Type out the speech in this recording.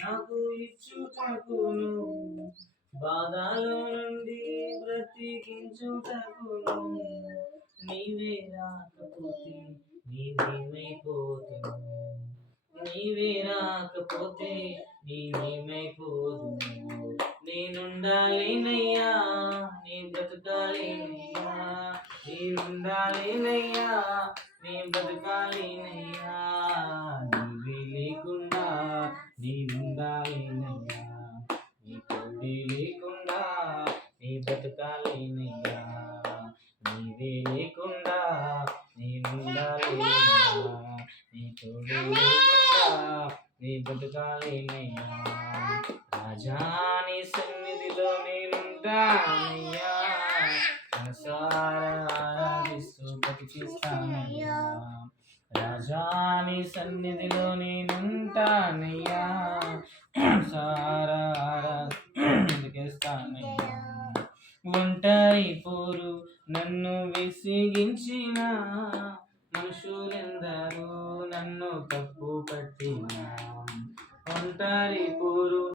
నాకు ఇచ్చుటకును, బాధలో నుండి బ్రతికించుటకును. నీవే రాకపోతే నేనేమైపోతును, నీవే రాకపోతే నేనేమైపోదును. నేనుండాలేనయ్యా, నీ బ్రతకాలేనయ్యా, నేనుండాలేనయ్యా, నీ బ్రతకాలేనయ్యా. నీవే లేకుండా నేనుండాలేనయ్యా, నీ తోడే లేకుండా నీ బ్రతకాలేనయ్యా. నీవే లేకుండా నేనుండాలేనయ్యా, నీ తోడే లేకుండా నీ బ్రతకాలేనయ్యా. రాజా నీ సన్నిధిలో నేనుంటానయ్యా, మనసారా ఆరాధిస్తూ బ్రతికిస్తానయ్యా. రాజా నీ సన్నిధిలో నేనుంటానయ్యా, మనసారా బ్రతికిస్తానయ్యా. ఒంటరి పోరు నన్ను విసిగించిన, మనుషులెందరూ నన్ను తప్పు పట్టిన, ఒంటరి